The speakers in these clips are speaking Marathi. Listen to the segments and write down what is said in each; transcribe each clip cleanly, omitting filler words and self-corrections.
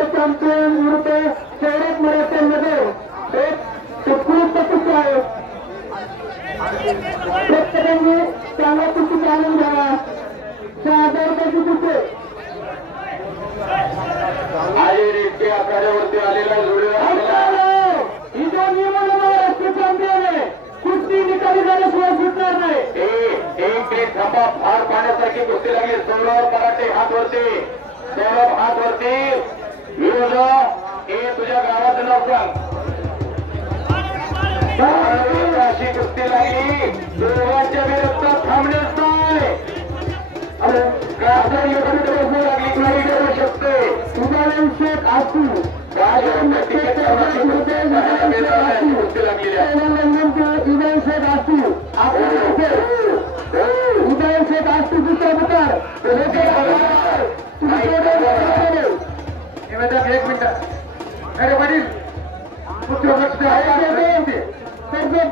महाराष्ट्र चॅम्पियन विरुद्ध सौरभ मराठ्यांमध्ये एक उत्कृष्ट कुस्ती आहे. प्रत्येकाने चांगला कुस्ती जाणून घ्यावा. 6,000 रुपयाची कुस्ती आहे रित्या आखाड्यावरती आलेला ही जो नियमन महाराष्ट्र चॅम्पियन आहे कुस्ती निकाली झाल्याशिवाय सुटणार नाही. एक थांबा फार पाण्यासारखी कुस्ती लागली. सौरभ मराठे हात वरती. सौरभ हात वरती. विरोध हे तुझ्या गावाचं नाव सांग. अशी कुस्ती लागली दोघांच्या विरोधात थांबण्यास नाही. लागली काही करू शकते. उदाहरण शेख आसू उदयन शेख आसू उदयन शेख आसू दुसरा पुकार एक मिनिट अरे वडील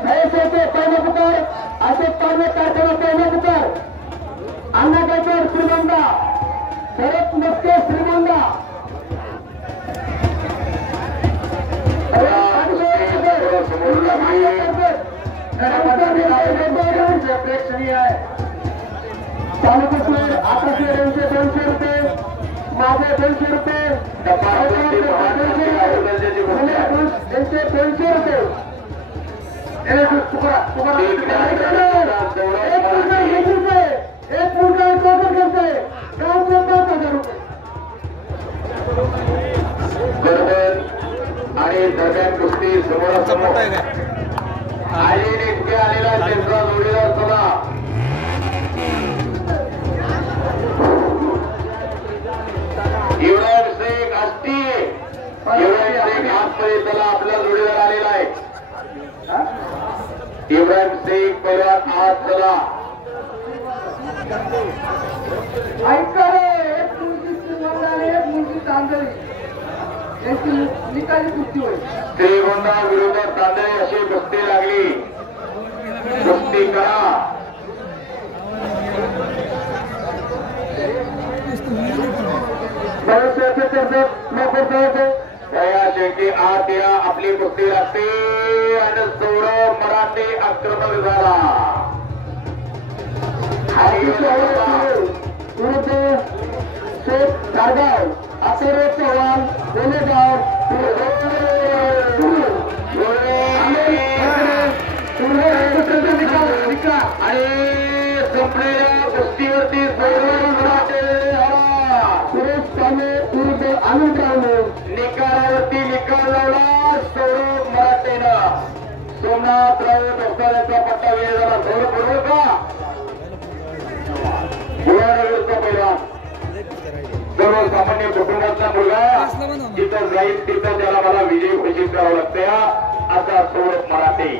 भैस होते पहिला पुकार अशोक पारणे कारखाना पहिला पुकार. अण्णागावकर श्रीगोंदा शरद मस्के श्रीगोंदा प्रेक्षणीय आहे. तालुक्यात आताचे 200 रुपये माझे 200 रुपये 200 रुपये. एक मुलगा टोटल करतोय 5,000 रुपये. आणि दरम्यान कुस्ती समोरासमोर आले इतके आलेला त्यांचा जोडीदार चला युवराज शेख आष्टी. युवराज शेख आजमध्ये चला आपला जोडीदार आलेला आहे. युवराज शेख पहिल्यात आज चला. ऐका एक मुलगी श्रीगोंदा एक मुलगी तांदळी यांची निकाली कुस्ती होईल. श्रीगोंदा विरोधात तांदळी अशी कुस्ती लागली. कुस्ती करा. दया शेट्टी आत या. आपली कुस्ती लागते आणि सौरभ मराठे आक्रमक झाला. विरुद्ध शेख गारगाव असेरो चव्हाण गोलेगाव आणि संपलेल्या कुस्तीवरती सौरभ मराठे सुरेश कामे विरुद्ध अनिल कामे निकालावरती निकाल लावला सौरभ मराठेनं. सोमनाथ राऊत डॉक्टरांचा पट्टा वेळ झाला. सौरभ बरोबर का पहिला सर्वसामान्य कुटुंबातला मुलगा जिथं जाईल तिथं त्याला मला विजय घोषित करावं लागतं. असा सौरभ मराठे